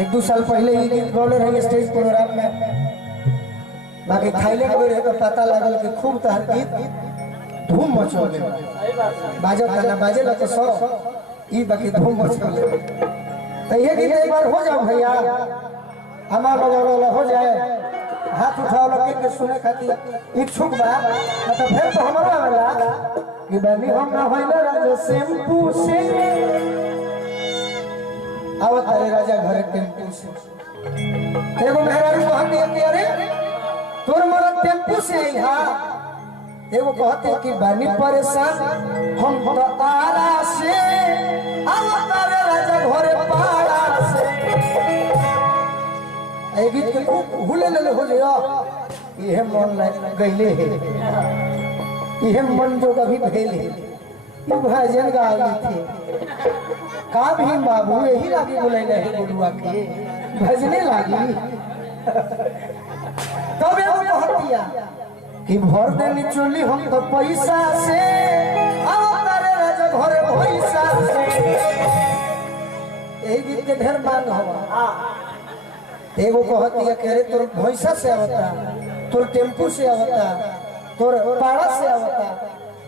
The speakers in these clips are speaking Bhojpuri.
एक दो साल पहले ही गीत गौले रहे स्टेज प्रोग्राम में, बाकी थाईलैंड में रहे तो पता लगल कि खूब तहर गीत धूम मचौले बाजो गाना बाजे लगे सौ ई बाकी धूम मचौले। तो ये गीत एक बार हो जाओ भैया, हमारा बजावला हो जाए, हाथ उठाओ लगे के सुने खातिर इच्छुक बा तो फिर तो हमारा वाला कि बनी हम ना होइला राजा शैम्पू से आवत अरे राजा घरे टेम्पू से एगो मेहरारू कहती है कि अरे तोर मोर टेम्पू से आइहा, एगो कहते कि बनी परेशान हम तो आरा से आवत अरे राजा घरे पाड़ा से। ए गीत के हुले ले हो लियो ये मन लाग गइले है, ये मन जो कभी भेले ये भजन गाई थे का भी बाबू यही लागी बोले गए गुरुआ के भजने लागी। तब एगो कहतिया कि भर देनी चोली हम तो पैसा से आवतारे राजा घरे पैसा से। यही गीत के ढेर मांग हवा। एगो कहतिया कि अरे तोर भैंसा से आवता, तोर टेम्पू से आवता, तोर पाड़ा से आवता।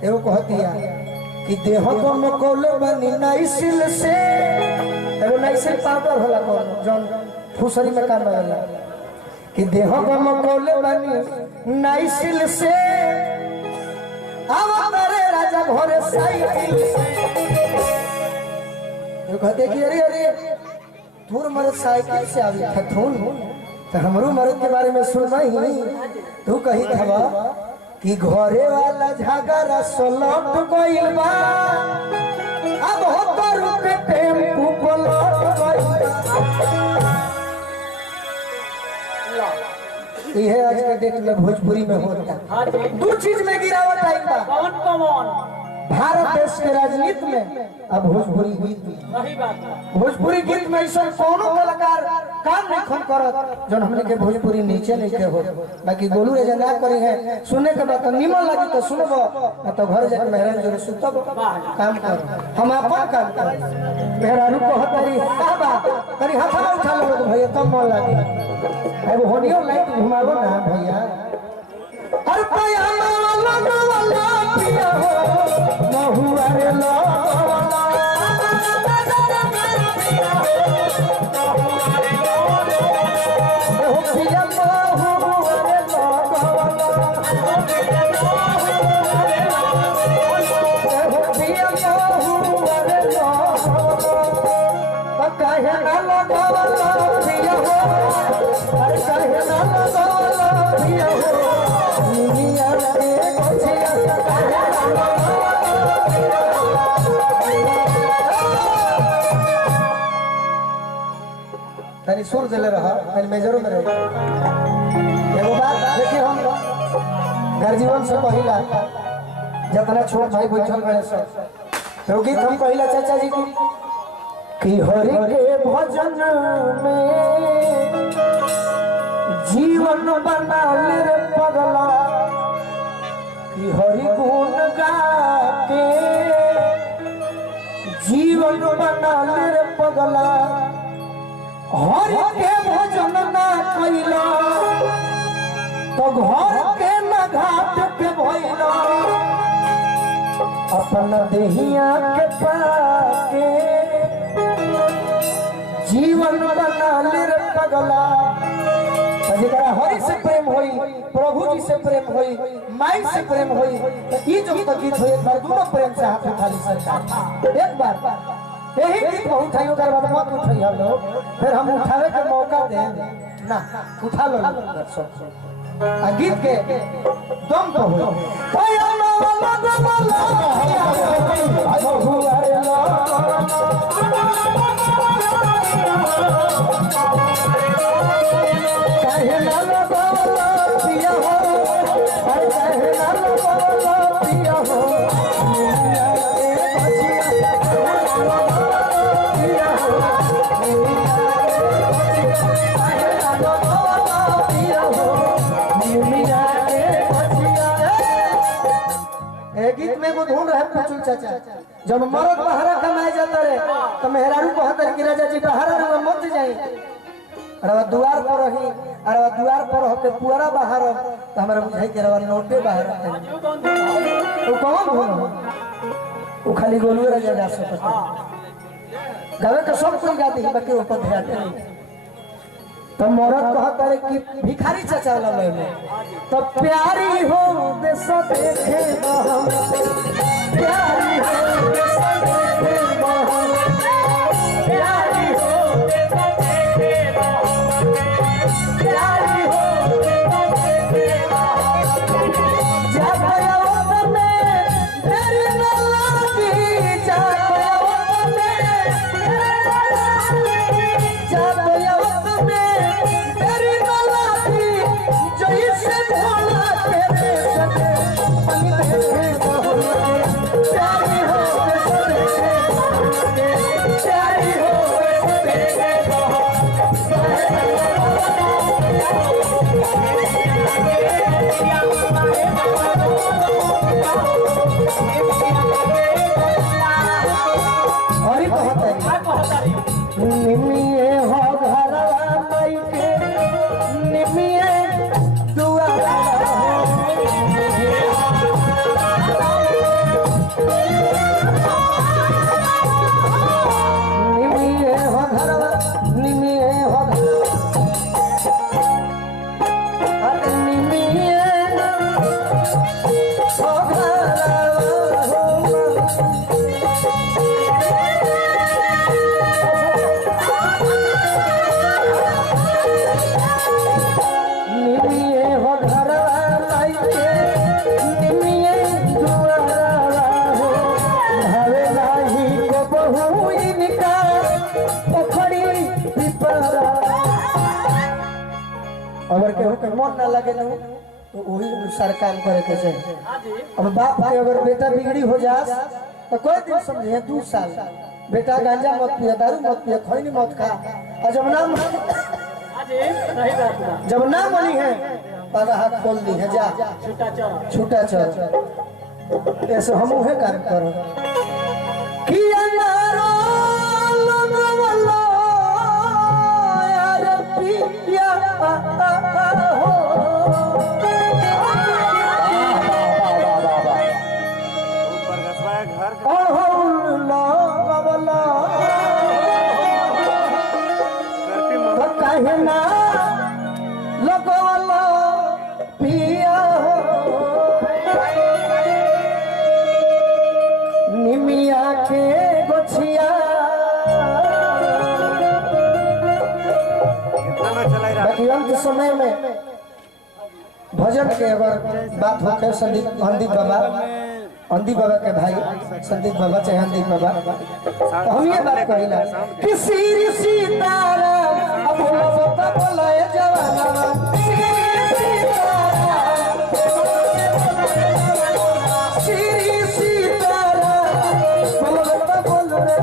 एगो कहतिया कि देह तो मकोले बनी नाइसिल से, एगो नाइसिल पाउडर होला कौन जौन फुसरी में काम आवेला कि देह तो मकोले बनी नाइसिल से आवतारे राजा घरे साइकिल से। एगो कहते कि अरे अरे तोर मरद साइकिल से आवी थथुन तो हमरो मरद के बारे में सुनबा ही तू कही थवा कि घरे वाला झगड़ा सलट गइल बा अब होतर पे टेम्पू पलट गइल। ये आज के डेट में भोजपुरी में होता दो चीज में गिरावट आई बा, कौन कौन भारत देश के राजनीति में अब भोजपुरी गीत में, भोजपुरी गीत में ऐसा कोनो कलाकार काम नहीं खन करत जो हमने के भोजपुरी नीचे नहीं के हो। बाकी गोलू रे जना करी है सुने के बाद निमन लगी तो सुनबो तो घर जाके मेहरान जोरे सुतब काम कर हम अपन काम कर। मेहरारू को हतारी बाबा करी हाथ उठा लो तो भैया तब मन लागे अब होनियो लाइट घुमावो ना भैया। अरे भैया वाला पिया हो महुआ रे लगवाला ओ पिया महुआ रे लगवाला ओ पिया महुआ रे लगवाला काहे ना लगवाला पिया हो, अरे काहे ना लगवाला पिया हो दुनिया रे कोचिया काहे ना तनी सुर देले रहा पहले मेजरो में रहे। एगो बात देखिए हम घर जीवन से पहिला जितना छोट भाई बैठल रहे सब तो गीत हम पहिला चाचा जी की हरि के भजन में जीवन बना ले रे पगला कि हरि गुण गा के जीवन बना ले रे पगला। हरि के भजन ना कैला तो घर के न घाट के भइला अपना देहिया के पाके जीवन बना ले रे पगला। जरा हरि से प्रेम होई, प्रभु जी से प्रेम होई, माई से प्रेम होई तो ई जो तक गीत होई एक बार दोनों प्रेम से हाथ उठा ली सरकार एक बार। यही गीत बहुत है ओकर बाद मत उठाई हम लोग फिर हम उठावे के मौका दे ना उठा लो आ गीत के दम तो हो भैया वाला दबला भगुआ रे काहे ना लगवाला पिया हो, अरे काहे ना लगवाला पिया हो दुनिया रे कोचिया पिया हो काहे ना लगवाला पिया हो दुनिया रे कोचिया। ए गीत में वो ढूंढ रहे पुचुल चाचा जब मरद बहरा कमाए जाता रहे तो मेहरारू कहता कि राजा जी बहरा रहे मत जाई अरे द्वार पर रही अरे द्वार पर होके पुअरा बाहर तो हमारा बुझाई के रवा नोटे बाहर वो कौन भूल वो खाली गोलू राजा जा सकता गावे के सब कोई गाती है बाकी ऊपर ध्यान नहीं तो मरद कहता है कि भिखारी चाचा वाला में तो प्यारी हो देश देखे हम प्यारी हो देश देखे हम प्यारी हो देश देखे हम प्यारी हो देश देखे हम जब याद में तेरी न लगी जब याद में जब याद में निमिये हो घरवा माई के निमिये दुआरा निमिये हो घरवा निमिये हो अरे निमिये हो घरवा अगर केहू के मन ना लगे ना तो वही अनुसार काम करे के चाहिए अब बाप के अगर बेटा बिगड़ी हो जास तो कोई दिन समझे 2 साल बेटा गांजा मत पिया दारू मत पिया खैनी मत खा और जब ना मनी है पागा हाथ खोल दी है जा छूटा चल ऐसे हम उहे काम करो कि अंधारो लगवलो यार पिया हो कहना लगवलो पिया हो निमिया के गोछिया बाकी अंत समय में भजन के अगर बात होकर संदीप बाबा के भाई संदीप बाबा चाहे हंदीप बाबा तो हम ये बात कहिला कि श्री सीताराम अब बोलाए जवाना श्री सीताराम बोल रे